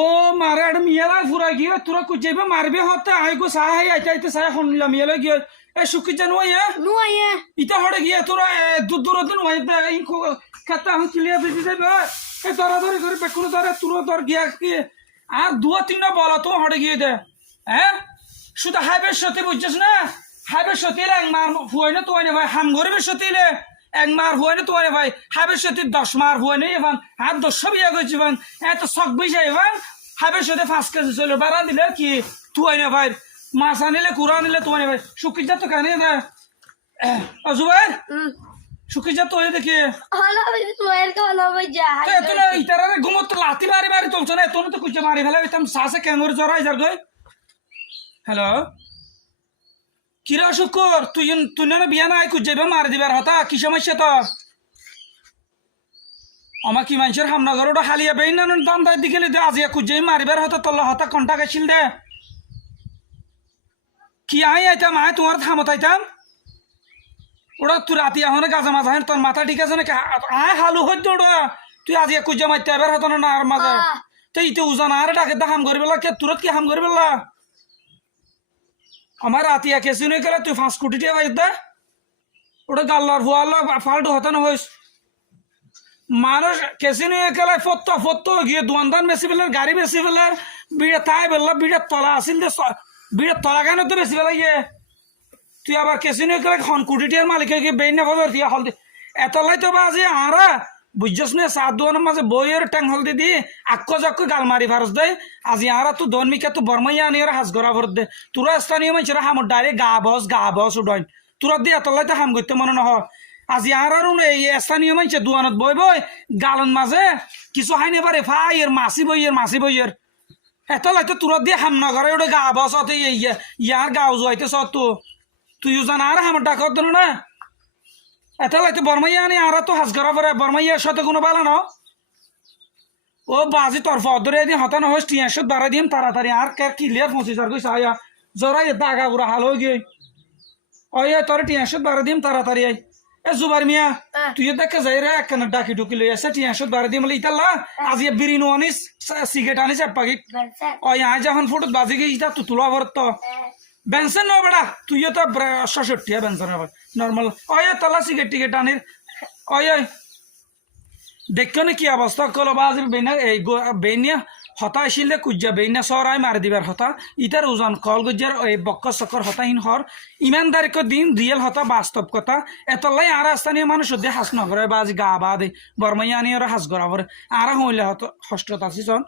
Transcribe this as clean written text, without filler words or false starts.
ও মারে আর মিয়ালা ফুরা গিয়ে তোরা কুচাইবে মারবে হতে আই গো সাহা আইতে আইতে সাহা শুনলাম মিয়ালা গিয়ে এ সুখী জানো নুয়ে ইটা হড়ে গিয়ে তোরা দূর দূর দিন খাতা এখন ক্লিয়ার বেশি যাবে এ দরাদরি করে বেকুনো ধরে তুরো দর গিয়া কি আর দুয়া তিনটা বলা তো হড়ে গিয়ে দে হ্যাঁ শুধু হাইবের সত্যি বুঝছিস না হাইবের সত্যিলে এক মার হুয়াই না তোয়াই না ভাই হাম গরিবের সত্যিলে এক মার হুয়াই না তোয়াই না ভাই হাইবের সত্যি 10 মার হুয়াই না এভান হাত 10 বিয়া করছি ভান এত শখ বেশি এভান হাইবের সাথে 5 কেজি চলে বাড়া দিলে কি তোয়াই না ভাই মাছ আনিলে কুড়া আনিলে তোয়াই না ভাই শুকিয়ে যা তো কানে না জুবাইর শুকিয়ে যা তো দেখি হলো নুয়ের হলো যা এত না ইতারে ঘুমত লাতি মারি মারি চলছ না এত তো কুচে মারি ফেলা তুমি সাসে ক্যাঙ্গুর জড়াই যার গই হ্যালো কিরা শুকর তুই না বিয়া নাই কুচেবে মারি দিবার হতা কি সমস্যা তো আমার কি মানুষের হামনগর ওটা হালিয়া বেইন না দাম দাই দিকে আজিয়া কুচে মারিবার হতা তোর হতা কন্টাক্ট আসিল দে কি আইতাম তোমার থামত আইতাম ওরা তুই রাতি এখন গাজা মাঝা তোর মাথা ঠিক আছে নাকি হালু হইতো ওটা তুই আজি কুজা মারতে এবার হতো না আর মাঝে তো ইতে উজান আর ডাকে হাম করি পেলা কে তুরত কি হাম করি পেলা আমার রাতি কেসি নই গেলে তুই 5 কোটি টাকা দে ওটা গাল্লার ভুয়াল্লা ফাল্টু হতো না হইস মানুষ কেসি নই গেলে ফত্ত গিয়ে দোয়ানদান বেশি পেলার গাড়ি বেশি পেলার বিড়ে তাই বেললা বিড়ে তলা আসিল দে বিড়ে তলা কেন তো বেশি পেলা গিয়ে তুই আবার কেসিনো করে খন কোটি টিয়ার মালিকের কি বেইন না খবর তুই হলদি এতলাই তো বাজে আরা বুঝছস না সাত দোয়ানের মাঝে বইয়ের ট্যাং হলদি দি আক্ক গাল মারি ভারস দে আজি আরা তুই দনমিকা তুই বর্মাইয়া আনি হাস গড়া ভর দে তোরা স্থানীয় মানুষেরা হামর ডাইরেক্ট গা বস উডাইন তোরা দিয়ে এতলাই তো হাম করতে মনে নহ আজি আরারও এই স্থানীয় মানুষের দোয়ানত বই গালন মাঝে কিছু হাইনে পারে ফাইয়ের মাসি বইয়ের এতলাই তো তোরা দিয়ে হাম না করে ওটা গা বস অত ইয়ার গাও জোয়াইতে সত তুইও জানা আর আমার ডাক হতো না এত লাইতে বর্মাইয়া আনি আর তো হাজ করা পরে বর্মাইয়ার সাথে কোনো বালা ন ও বাজি তরফ ধরে দিন হতানো হোস টিয়াশো বাড়াই দিম তাড়াতাড়ি আর কে ক্লিয়ার 25,000 কইস আয়া জরাই দাগা পুরা হাল হয়ে গিয়ে ওই তোর টিয়াশো বাড়াই দিম তাড়াতাড়ি আই এ জুবার মিয়া তুই দেখে যাই রে এক ডাকি ঢুকি লই আছে টিয়াশো বাড়াই দিম বলে ইতাল্লা আজি বিরিনো আনিস সিগারেট আনিস এক প্যাকেট ওই আয় যখন ফটো বাজি গিয়ে ইতা তুলা ভরত বেনসন ন বড়া তুইও তো 66 বেনসন নর্মাল ওই তলা সিগারেট টিকেট আনির ওই দেখো না কি অবস্থা কল বাজ বেনা এই বেনিয়া হতা আসিলে কুজ্জা বেনা সরাই মারি দিবার হতা ইটার ওজন কল গুজ্জার এই বক্ক চক্কর হতাহীন হর ইমানদারিক দিন রিয়েল হতা বাস্তব কথা এতলাই আর স্থানীয় মানুষ দিয়ে হাস নগরে বাজ গা বা দে বর্মাইয়া আনি আর হাস গড়া পরে আর হইলে হত হস্টত আসিছন